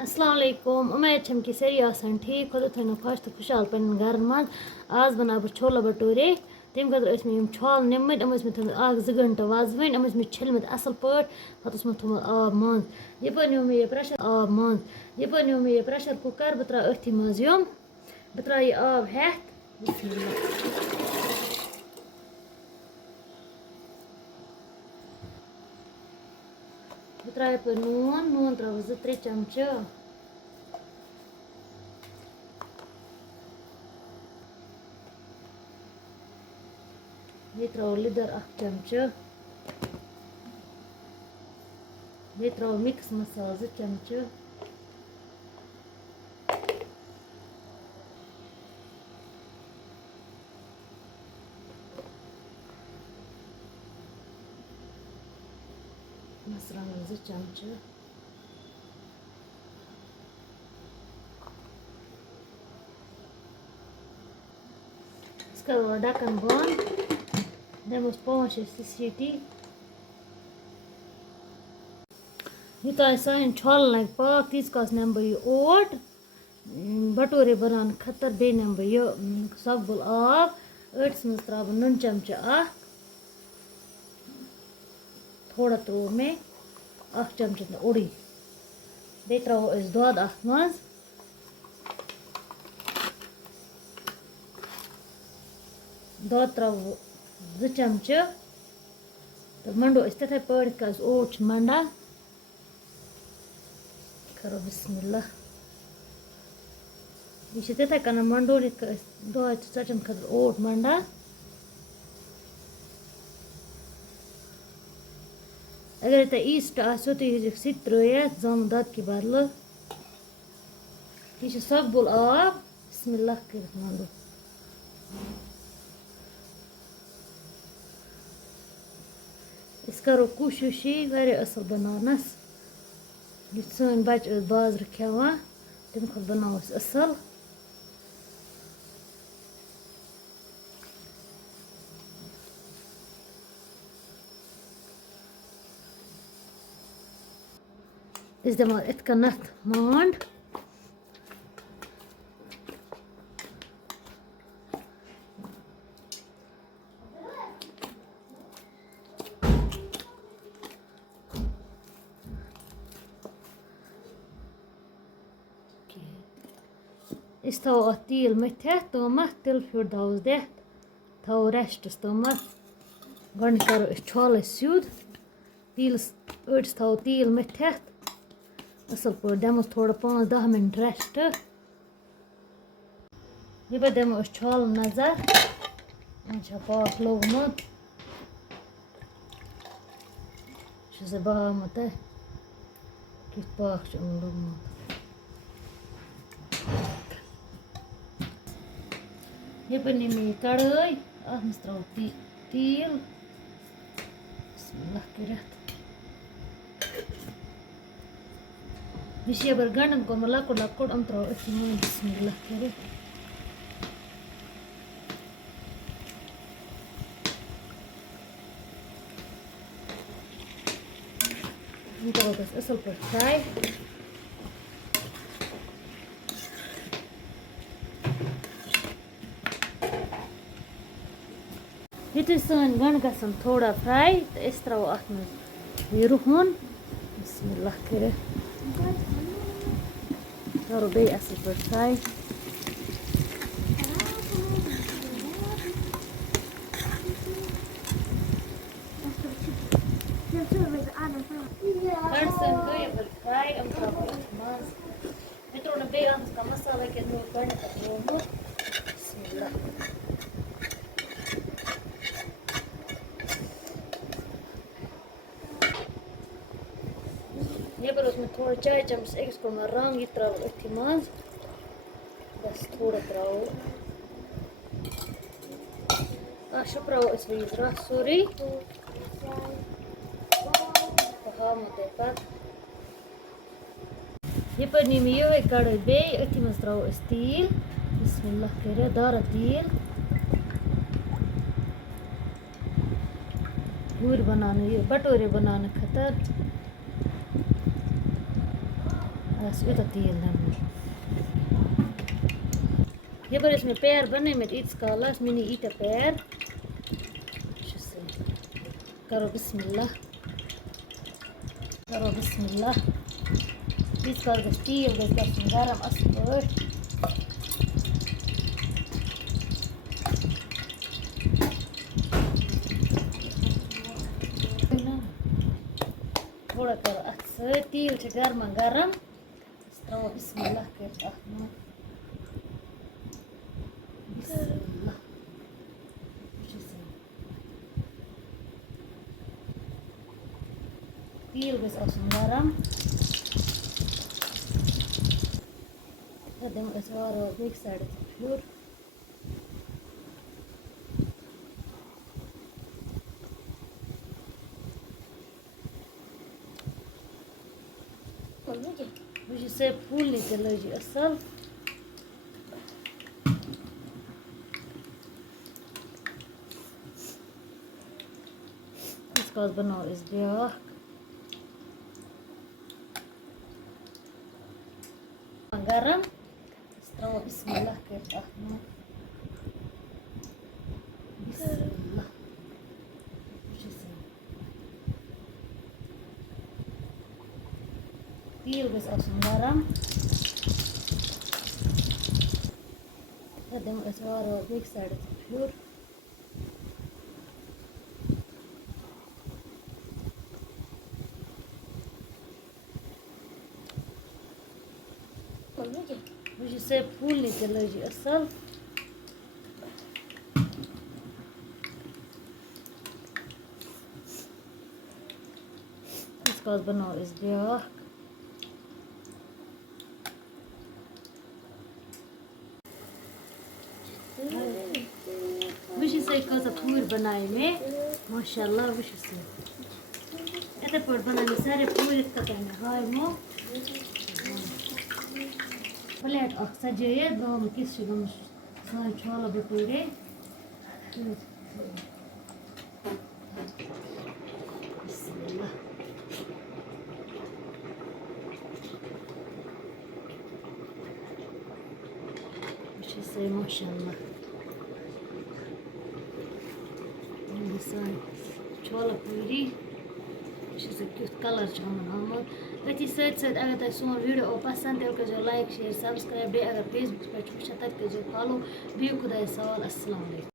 अस्सलाम वालेकुम। उम्मीद छम कि सारी आसान ठीक खुद थोन खुश तो खुशहाल पन घर मज आज बना बह छोला भटूरे तम खतर मे छोल निमत मे थोम 1-2 घंटे वजवन मे छिलमत असल पे पे थोमुत आब मज यप न्यू मे प्रेशर आब मज यप न्यू मे प्रेशर कुकर बह त्रा अथी मज यम बह त्रा यह आब हेथ बह त्रा यप नून त्रा 2-3 चमचे ये त्रो लिदर 1 चमचे ये त्रो मिक्स मसाला 2 चमचे मसाला 2 चमचे इसका ढक्कन बंद दमस 5-6 सीटी यूत सान छोल लग पाक तीस कास नम बह ओट भटूरे बनाने खतर बे नम बह यह सगबुल आब अट्स मज त्रा बह नुन चमचे थोड़ा त्रो मे 1 चमचे उड़ी बे त्रो दोद अथ मज दोद त्रो 2 चमचे तो मंडो तथे पे ओट मंडा करो बिस्मिल्लाह यह तथे कन मंडो दो चटन खतर ओट मंडा अगर ते ईस्ट आसो तो यह सि त्रियत जम दद के बदल यह सगबुल आब बिस्मिल्लाह कर मंडो करो कोशिश वारिया असल बनानस ये सन बच बाजार खेवान तम खुद बनाओ असल इस दमा इत कनथ मांड इस थो तेल मथित तोमत तिल फ्यूट थोस दित थो रेस्टस तोमत गो करो छोल सूद तेलस अड़स थो तेल मथित असल पे दमस थोड़ा 5-10 मिनट रेस्ट यह पे दमो छोल नजर पाक लोगमुत बहामुत कि पाक लोगमुत ये पे मे कड़ाई अत मज त्रो तेल बिस्मिल्लाह कर यह गंडन कोम लकुट लकुट अम त्रो अथी मज बिस्मिल्लाह कर असल पे फ्राई युत सन गंड गसन थोड़ा फ्राई तो अस त्रो अत मज यह रुहन बिस्मिल्लाह कर करो बे असल पे फ्राई फ्राई अम त्रो मज मे त्रो बे का मसाला के गंड बिस्मिल्लाह ये पर उसमें थोड़ा चाय चम्मच एक को रंग यह त्रो अथी मज बस थोड़ा त्रो शुक्रो रस सोरी हामुत पे ये पे नी मे ये कड़ाई बे अथी मज त्रो तेल बिस्मिल्लाह कर दारा तेल पूरी बनाने भटूरे बनाने खतर آسہِ یوٗتاہ تیٖل نِمُت یَپٲرۍ ٲسۍ مےٚ پیر بَنٲومٕتۍ ییٖتِس کالَس مےٚ نی ییٖتیٛاہ پیر کَرو بِسمہِ اللہ ییٖتِس کالَس گژھِ تیٖل گژھِ گژھُن گرم اَصٕل پٲٹھۍ تھوڑا کَرو اَتھٕ سۭتۍ تیٖل چھِ گرما گرم أسۍ ترٛاوو بِسمہِ اللہ کٔرِتھ اَتھ منٛز تیٖل گژھِ آسُن گرم پَتہٕ دِمو أسۍ وارٕ وارٕ بیٚکہِ سایڈٕ تہِ پھیُر وٕچھ سۄ پھوٗلنہِ تہِ لٔج یہِ اَصٕل ییٖتِس کالَس بَناوو أسۍ بیٛاکھ گرم أسۍ ترٛاوو بِسمہِ اللہ کٔرِتھ اَتھ منٛز تیٖل گژھِ آسُن گرم پَتہٕ دِمو أسۍ وارٕ وارٕ بیٚکہِ سایڈٕ تہِ پھیُر وٕچھ سۄ پھوٗلنہِ تہِ لٔج یہِ اَصٕل ییٖتِس کالَس بَناوو أسۍ بیٛاکھ وٕچھ سا کۭژاہ پوٗرۍ بَنایہِ مےٚ ماشاء اللہ وٕچھ سا یِتھَے پٲٹھۍ بَنایہِ مےٚ سارے پوٗرۍ یِتھ کٔنۍ تۄہہِ مےٚ ہاومو پلیٹ اَکھ سجٲیِتھ گامہٕ کِژھ چھِ گٔمٕژ سٲنۍ چھولا بَٹوٗرے وٕچھ سا ماشاء اللہ سٲنۍ چھولا پوٗری وٕچھ سا کیُتھ کَلَر چھُ یِمَن آمُت أتھی سۭتۍ سۭتۍ اگر تۄہہِ سون ویٖڈیو آو پَسنٛد تیٚلہِ کٔرۍزیو لایک شِیَر سَبسکرایب بیٚیہِ اگر فیس بُکَس پٮ۪ٹھ چھِ وٕچھان تَتہِ کٔرۍزیو فالو بِہِو خۄدایَس حوال اَسَلامُ علیکُم